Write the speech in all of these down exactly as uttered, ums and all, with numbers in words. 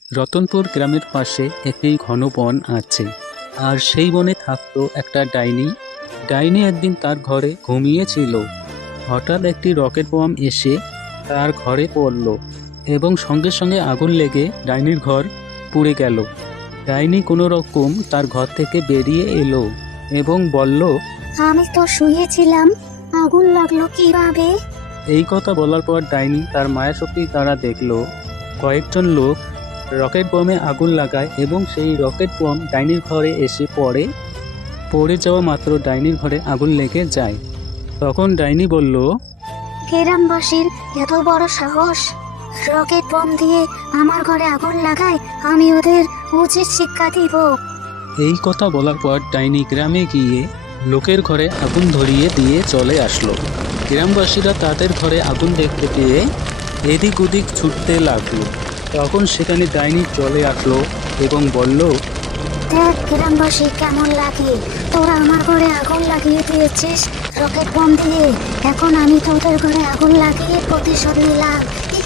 রতনপুর গ্রামের পাশে একটি ঘন বন আছে, আর সেই বনে থাকতো একটা ডাইনি। ডাইনি একদিন তার ঘরে ঘুমিয়েছিল। হঠাৎ একটি রকেট বোম এসে তার ঘরে পড়ল এবং সঙ্গে সঙ্গে আগুন লেগে ডাইনির ঘর পুড়ে গেল। ডাইনি কোনো রকম তার ঘর থেকে বেরিয়ে এলো এবং বলল, আমি তো শুয়েছিলাম, আগুন লাগলো কিভাবে? এই কথা বলার পর ডাইনি তার মায়াশক্তি দ্বারা দেখল কয়েকজন লোক রকেট বোমে আগুন লাগায় এবং সেই রকেট বোম ডাইনির ঘরে এসে পড়ে। পড়ে যাওয়া মাত্র ডাইনির ঘরে আগুন লেগে যায়। তখন ডাইনি বলল, গ্রামবাসীর এত বড় সাহস, রকেট বোম দিয়ে আমার ঘরে আগুন লাগায়, আমি ওদের উচিত শিক্ষা দিব। এই কথা বলার পর ডাইনি গ্রামে গিয়ে লোকের ঘরে আগুন ধরিয়ে দিয়ে চলে আসলো। গ্রামবাসীরা তাদের ঘরে আগুন দেখতে পেয়ে এদিক ওদিক ছুটতে লাগলো। তখন সেখানে ডাইনি চলে আসলো এবং বলল, দেখ গ্রামবাসী কেমন লাগে, তোরা আমার ঘরে আগুন লাগিয়ে দিয়েছিস রকেট বোম দিয়ে, এখন আমি তোদের ঘরে আগুন লাগিয়ে প্রতিশোধ নিলাম।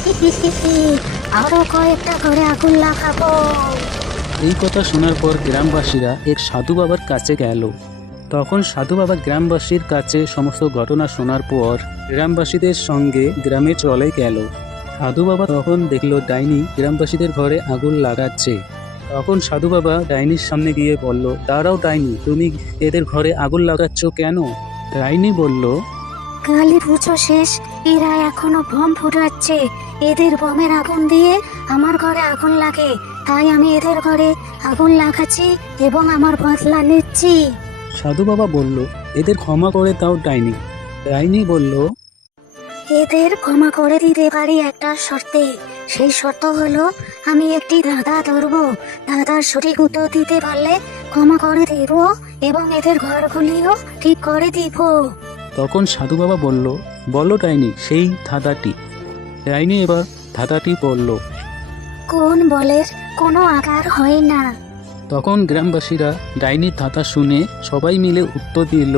আরো কয়েকটা ঘরে আগুন লাগাবো। এই কথা শোনার পর গ্রামবাসীরা এক সাধু বাবার কাছে গেল। তখন সাধু বাবা গ্রামবাসীর কাছে সমস্ত ঘটনা শোনার পর গ্রামবাসীদের সঙ্গে গ্রামে চলে গেল। সাধু বাবা তখন দেখলো ডাইনি গ্রামবাসীদের ঘরে আগুন লাগাচ্ছে। তখন সাধু বাবা ডাইনির সামনে গিয়ে বলল, দাঁড়াও ডাইনি, তুমি এদের ঘরে আগুন লাগাচ্ছ কেন? ডাইনি বলল, কালী পুজো শেষ, এরা এখনো বোম ফুটাচ্ছে, এদের বোমের আগুন দিয়ে আমার ঘরে আগুন লাগে, তাই আমি এদের ঘরে আগুন লাগাচ্ছি এবং আমার বদলা নিচ্ছি। সাধু বাবা বলল, এদের ক্ষমা করে দাও ডাইনি। ডাইনি বলল, এদের ক্ষমা করে দিতে পারি একটা শর্তে। সেই শর্ত হলো আমি একটি ধাঁধা ধরবো, ধাঁধার সঠিক উত্তর দিতে পারলে ক্ষমা করে দেব এবং এদের ঘরগুলিও ঠিক করে দিব। তখন সাধু বাবা বলল, বলো ডাইনি সেই ধাঁধাটি। ডাইনি এবার ধাঁধাটি বলল, কোন বলের কোনো আকার হয় না? তখন গ্রামবাসীরা ডাইনির ধাঁধা শুনে সবাই মিলে উত্তর দিল,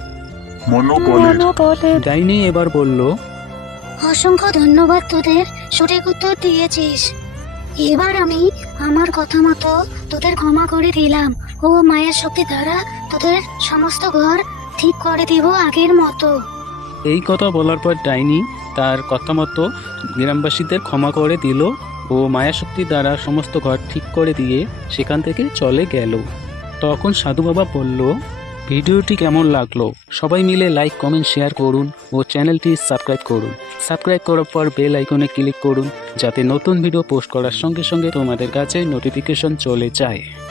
মনোবলের। ডাইনি এবার বলল, অসংখ্য ধন্যবাদ, তোদের সঠিক উত্তর দিয়েছিস। এবার আমি আমার কথা মতো তোদের ক্ষমা করে দিলাম ও মায়ের শক্তি দ্বারা তোদের সমস্ত ঘর ঠিক করে দিব আগের মতো। এই কথা বলার পর ডাইনি তার কথা মতো গ্রামবাসীদের ক্ষমা করে দিল ও মায়াশক্তি দ্বারা সমস্ত ঘর ঠিক করে দিয়ে সেখান থেকে চলে গেল। তখন সাধু বাবা বলল, ভিডিওটি কেমন লাগলো সবাই মিলে লাইক কমেন্ট শেয়ার করুন ও চ্যানেলটি সাবস্ক্রাইব করুন। সাবস্ক্রাইব করার পর বেল আইকনে ক্লিক করুন যাতে নতুন ভিডিও পোস্ট করার সঙ্গে সঙ্গে তোমাদের কাছে নোটিফিকেশন চলে যায়।